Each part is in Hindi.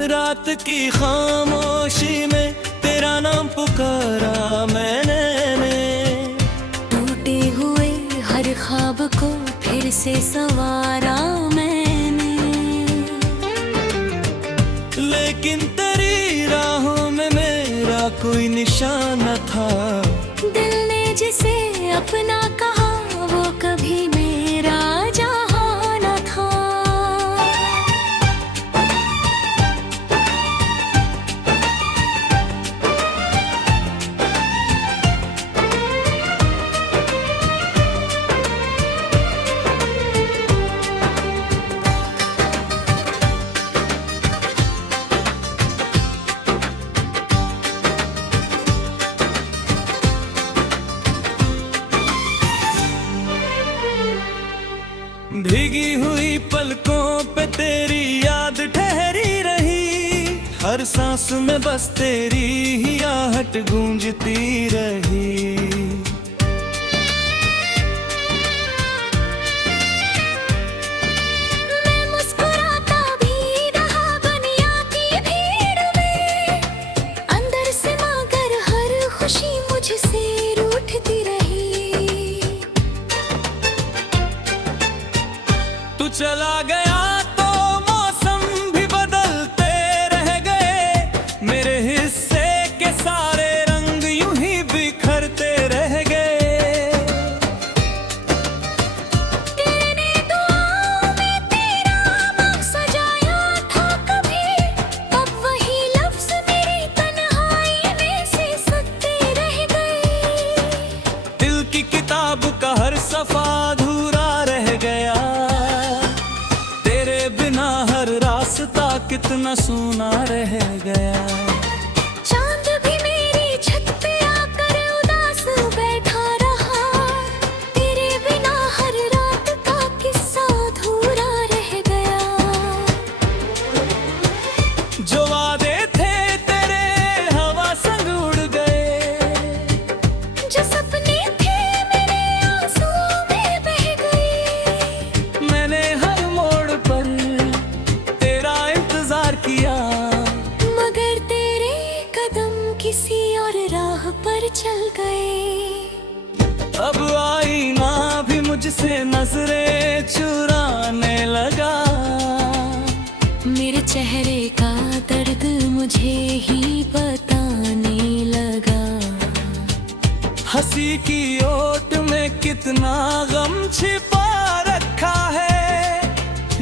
रात की खामोशी में तेरा नाम पुकारा मैंने। टूटे हुए हर ख्वाब को फिर से संवारा मैंने। लेकिन तेरी राहों में मेरा कोई निशान न था। दिल ने जिसे अपना कहा वो कभी मेरा जहां न था। भीगी हुई पलकों पे तेरी याद ठहरी रही। हर सांस में बस तेरी ही आहट गूंजती रही। मैं मुस्कुराता भी रहा दुनिया की भीड़ में। अंदर से मगर हर खुशी मुझसे रूठती रही। तू चला गया तो मौसम भी बदलते रह गए। मेरे हिस्से के सारे रंग यूं ही बिखरते रह गए। तेरे दुआओं में तेरा नाम सजाया था कभी। अब वही लफ्ज मेरी तन्हाई में सिसकते रह गए। दिल की किताब का हर सफा अधूरा रह गया। हर रास्ता कितना सूना रह गया। चांद भी मेरी छत पे आकर उदास बैठा रहा। तेरे बिना हर रात का किस्सा अधूरा रह गया। जो वादे थे तेरे हवा संग उड़ गए। जो सपने थे मेरे आंसुओं में बह गए। मैंने हर मोड़ पर किया मगर तेरे कदम किसी और राह पर चल गए। अब आईना भी मुझसे नजरें चुराने लगा। मेरे चेहरे का दर्द मुझे ही बताने लगा। हंसी की ओट में कितना गम छिपा रखा है।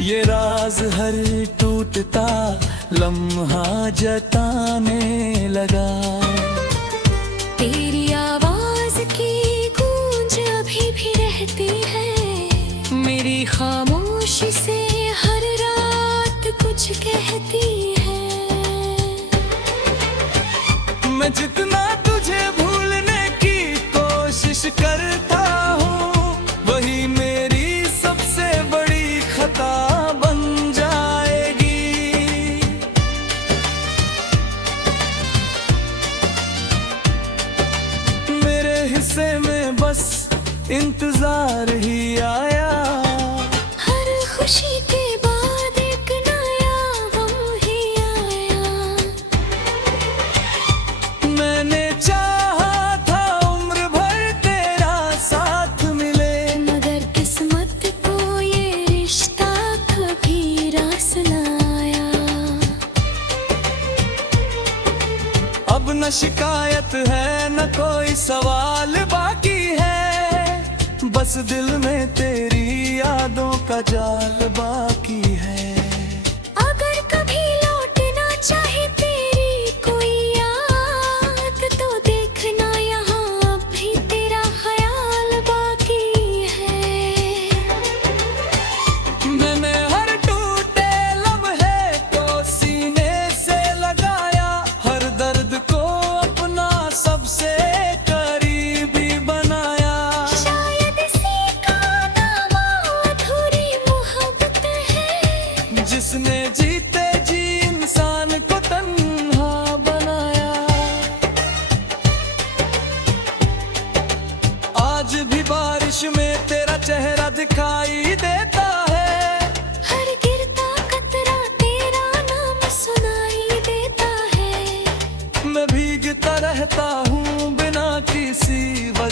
ये राज हर टूटता लम्हा जताने लगा। तेरी आवाज की गूंज अभी भी रहती है। मेरी खामोशी से हर रात कुछ कहती है। मैं जितना तुझे भूलने की कोशिश करता हूँ वही मेरी सबसे बड़ी खता बन जाएगी। मेरे हिस्से में बस इंतजार ही आया। हर खुशी के बाद एक नया गम ही आया। मैंने चाहा था उम्र भर तेरा साथ मिले। मगर किस्मत को ये रिश्ता कभी रास न आया। अब न शिकायत है न कोई सवाल बाकी है। बस दिल में तेरी यादों का जाल बाकी है। अगर कभी लौटना चाहे तेरी कोई याद तो देखना यहाँ अब भी तेरा ख्याल बाकी है। मैंने हर टूटे लम्हे को सीने से लगाया। हर दर्द को अपना सबसे करीबी बनाया। शायद इसी का नाम अधूरी मोहब्बत है।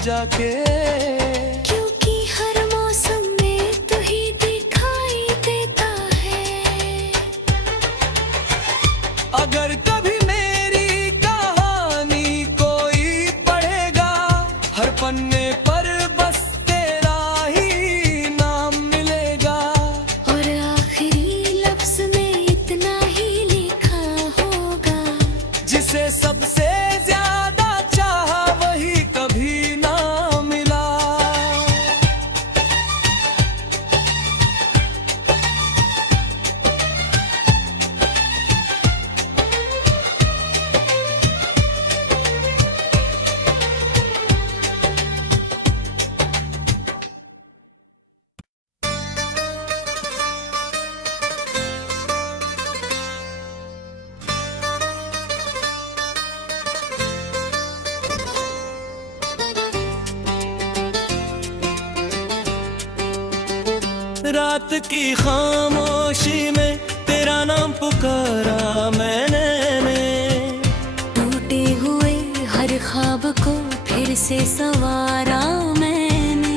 जाके। क्योंकि हर मौसम में तू ही दिखाई देता है। अगर कभी मेरी कहानी कोई पढ़ेगा, हर पन्ने पर बस तेरा ही नाम मिलेगा। और आखिरी लफ्ज में इतना ही लिखा होगा, जिसे सबसे ज्यादा चाहा वही कभी ना मिला। रात की खामोशी में तेरा नाम पुकारा मैंने। टूटे हुए हर ख्वाब को फिर से संवारा मैंने।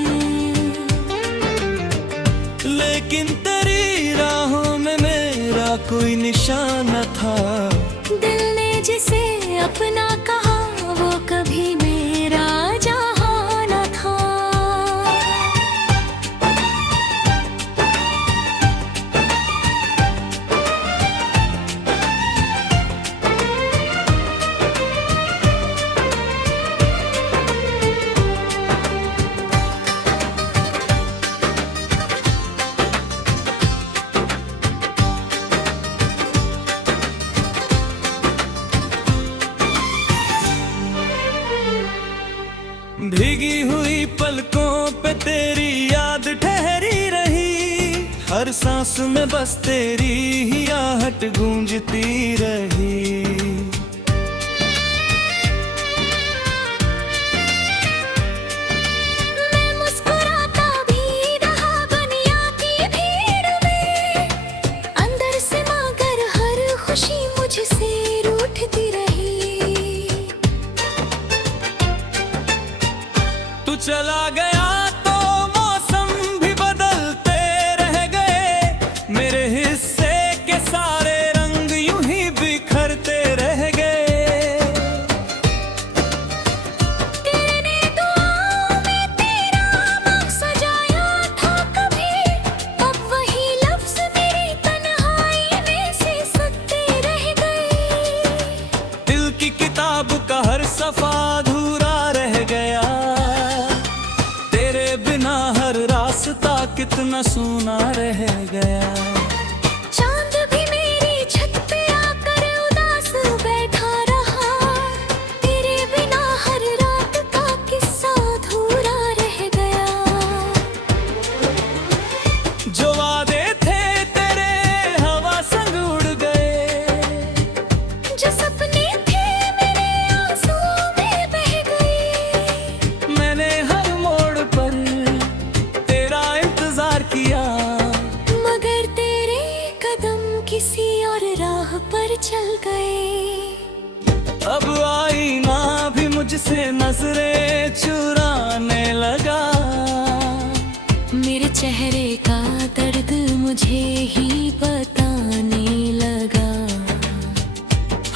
लेकिन तेरी राहों में मेरा कोई निशान न था। दिल ने जिसे अपना कहा वो कभी मेरा जहां न था। भीगी हुई पलकों पे तेरी याद ठहरी रही। हर सांस में बस तेरी ही आहट गूंजती रही। मैं मुस्कुराता भी रहा दुनिया की भीड़ में। अंदर से मगर हर खुशी मुझसे रूठती रही। तू चला गया तो मौसम भी बदलते रह गए। मेरे हिस्से के सारे रंग यूं ही बिखरते रह गए। तेरे दुआओं में तेरा नाम सजाया था कभी। अब वही लफ्ज मेरी तन्हाई में सिसकते रह गए। दिल की किताब का हर सफा अधूरा रह गया। तेरे बिना हर रास्ता कितना सूना रह गया। चांद भी मेरी छत पे आकर उदास बैठा रहा। तेरे बिना हर रात का किस्सा अधूरा रह गया। जो वादे थे तेरे हवा संग उड़ गए। जो सपने थे मेरे आंसुओं में बह गए। मैंने हर मोड़ पर तेरा इंतजार किया। मगर तेरे कदम किसी और राह पर चल गए। अब आईना भी मुझसे नजरें चुराने लगा। मेरे चेहरे का दर्द मुझे ही बताने लगा।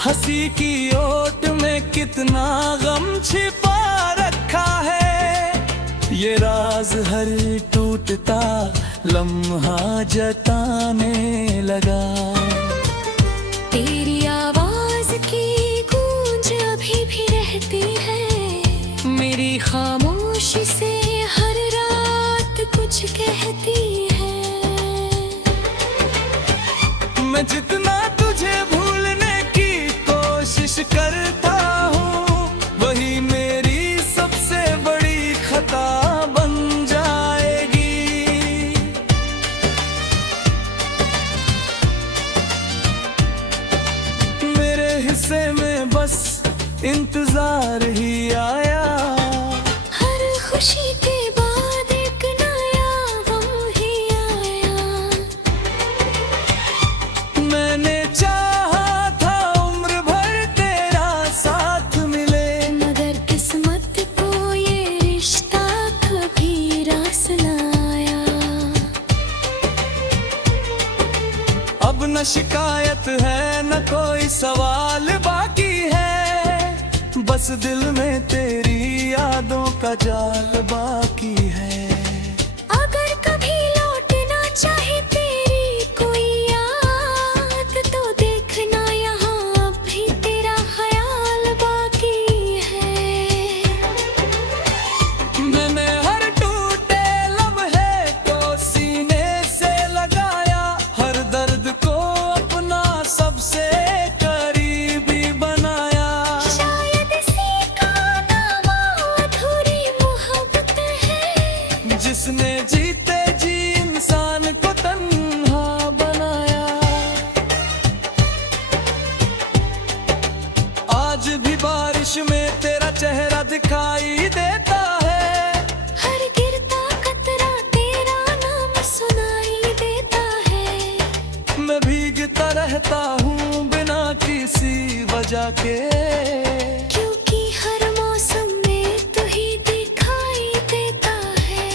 हंसी की ओट में कितना गम छिपा रखा है। ये राज हर टूटता लम्हा जताने लगा। तेरी आवाज की गूंज अभी भी रहती है। मेरी खामोशी से हर रात कुछ कहती है। मैं जितना तुझे भूलने की कोशिश करता हूँ, वही मेरी सबसे बड़ी खता बन जाएगी। मेरे हिस्से में बस इंतजार ही आया। हर खुशी के बाद एक नया गम ही आया। मैंने चाहा था उम्र भर तेरा साथ मिले। मगर किस्मत को ये बात है न कोई सवाल बाकी है, बस दिल में तेरी यादों का जाल बाकी है। अगर कभी लौटना चाहे तेरी कोई याद, तो देखना यहाँ अब भी तेरा ख्याल बाकी है। मैंने हर टूटे लम्हे को सीने से लगाया, हर दर्द को अपना सबसे करीबी बनाया। शायद इसी का नाम अधूरी मोहब्बत है, जिसने जीते जी इंसान को तन्हा बनाया। आज भी बारिश में तेरा चेहरा दिखाई देता है, हर गिरता कतरा तेरा नाम सुनाई देता है। मैं भीगता रहता हूँ बिना किसी वजह के, क्योंकि हर मौसम में तू ही दिखाई देता है।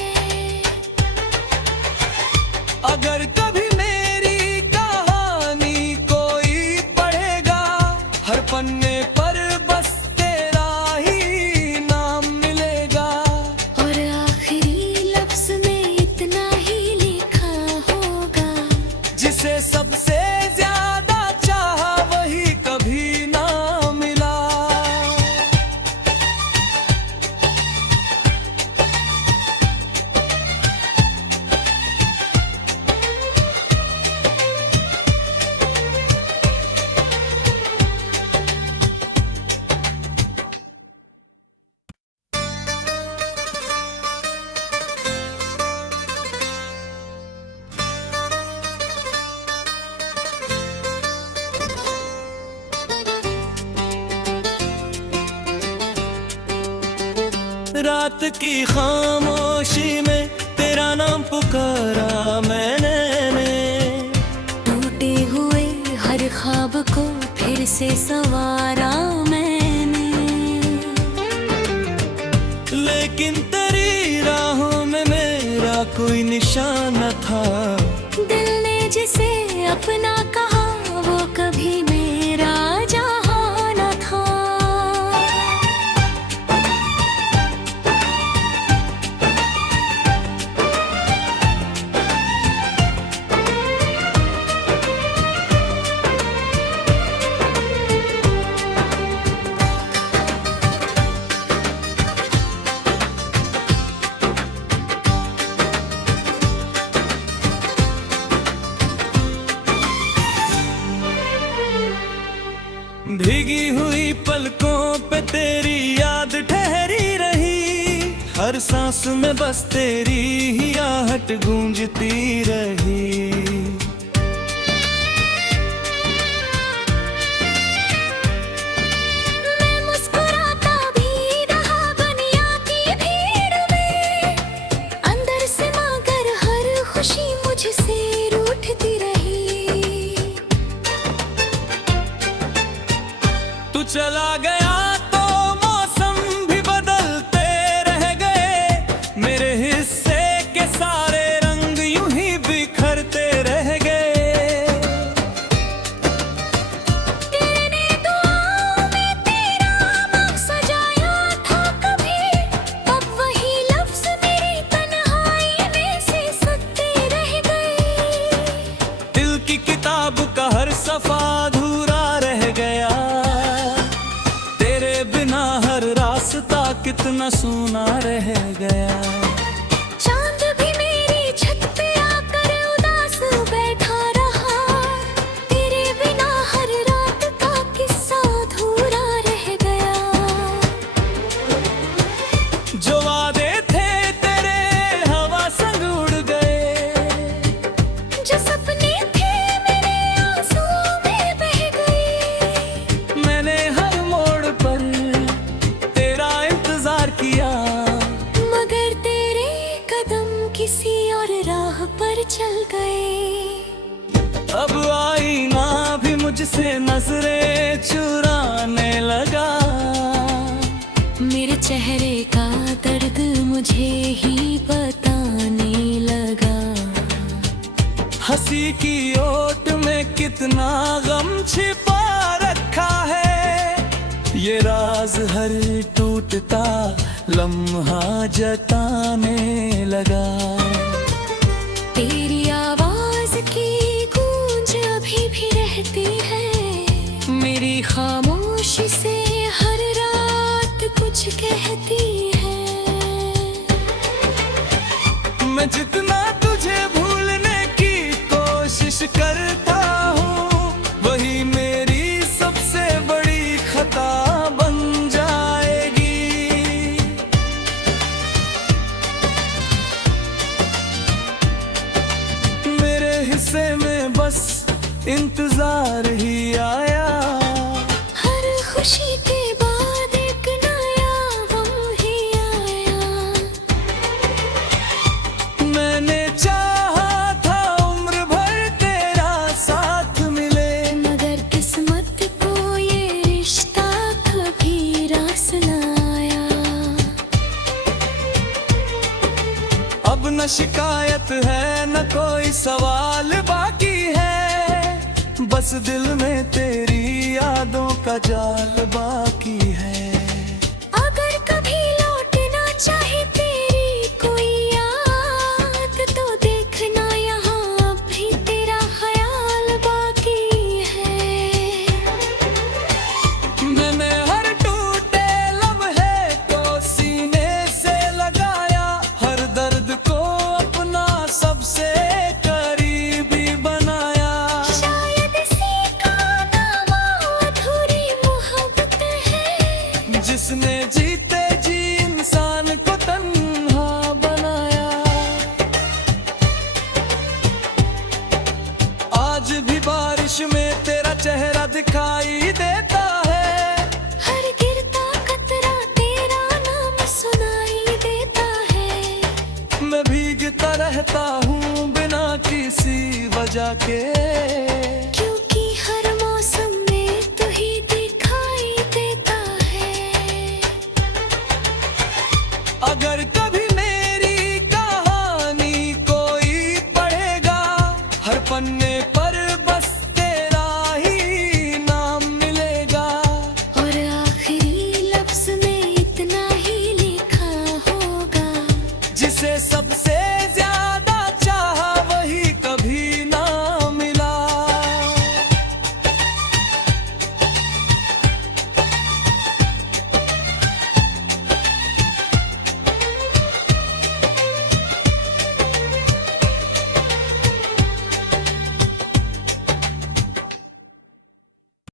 अगर कभी मेरी कहानी कोई पढ़ेगा, हर पन्ने पर बस तेरा ही नाम मिलेगा। और आखिरी लफ्ज में इतना ही लिखा होगा, जिसे सबसे ज्यादा चाहा वही कभी ना मिला। रात की खामोशी में तेरा नाम पुकारा मैंने, टूटे हुए हर ख्वाब को फिर से संवारा मैंने। लेकिन तेरी राहों में मेरा कोई निशान न था। दिल ने जिसे अपना कहा वो कभी मेरा जहां न था। भीगी हुई पलकों पे तेरी याद ठहरी रही, हर सांस में बस तेरी ही आहट गूंजती रही। मैं मुस्कुराता भी रहा दुनिया की भीड़ में, अंदर से मगर हर खुशी मुझसे रूठती रही। तू चला गया तो मौसम भी बदलते रह गए, मेरे हिस्से के सारे रंग यूं ही बिखरते रह गए। तेरे दुआओं में तेरा नाम सजाया था कभी, अब वही लफ्ज मेरी तन्हाई में से सत्ते रह गए। दिल की किताब का हर सफा अधूरा रह गया, तेरे बिना हर रास्ता कितना सूना रह गया। चांद भी मेरी छत पे आकर उदास बैठा रहा, तेरे बिना हर रात का किस्सा अधूरा रह गया। जो वादे थे तेरे हवा संग उड़ गए, जो सपने थे मेरे आंसुओं में बह गए। मैंने हर मोड़ पर तेरा इंतजार किया, मगर तेरे कदम किसी और राह पर चल गए। अब आईना भी मुझसे नजरें चुराने लगा, मेरे चेहरे का दर्द मुझे ही बताने लगा। हंसी की ओट में कितना गम छिपा रखा है, ये राज हर टूटता लम्हा जताने लगा। तेरी आवाज की गूंज अभी भी रहती है, मेरी खामोशी से हर रात कुछ कहती है। मैं जितना तुझे भूलने की कोशिश करता हूँ, वही मेरी सबसे बड़ी खता बन जाएगी। मेरे हिस्से में बस इंतजार ही आया, हर खुशी के बाद एक नया गम ही आया। मैंने चाहा था उम्र भर तेरा साथ मिले, मगर किस्मत को ये रिश्ता कभी रास न आया। अब न शिकायत है न कोई सवाल बाकी है, बस दिल में तेरी यादों का जाल बाकी है। अगर कभी लौटना चाहे तेरी कोई याद, तो देखना यहाँ अब भी तेरा ख्याल बाकी है। मैंने हर टूटे लम्हे को सीने से लगाया, हर दर्द को अपना सबसे करीबी बनाया। शायद इसी का नाम अधूरी मोहब्बत है, जिसने जीते जी इंसान को तन्हा बनाया। आज भी बारिश में तेरा चेहरा दिखाई देता है, हर गिरता कतरा तेरा नाम सुनाई देता है। मैं भीगता रहता हूँ बिना किसी वजह के, क्योंकि हर मौसम में तू ही दिखाई देता है। अगर कभी मेरी कहानी कोई पढ़ेगा, हर पन्ने पर बस तेरा ही नाम मिलेगा। और आखिरी लफ्ज में इतना ही लिखा होगा, जिसे सबसे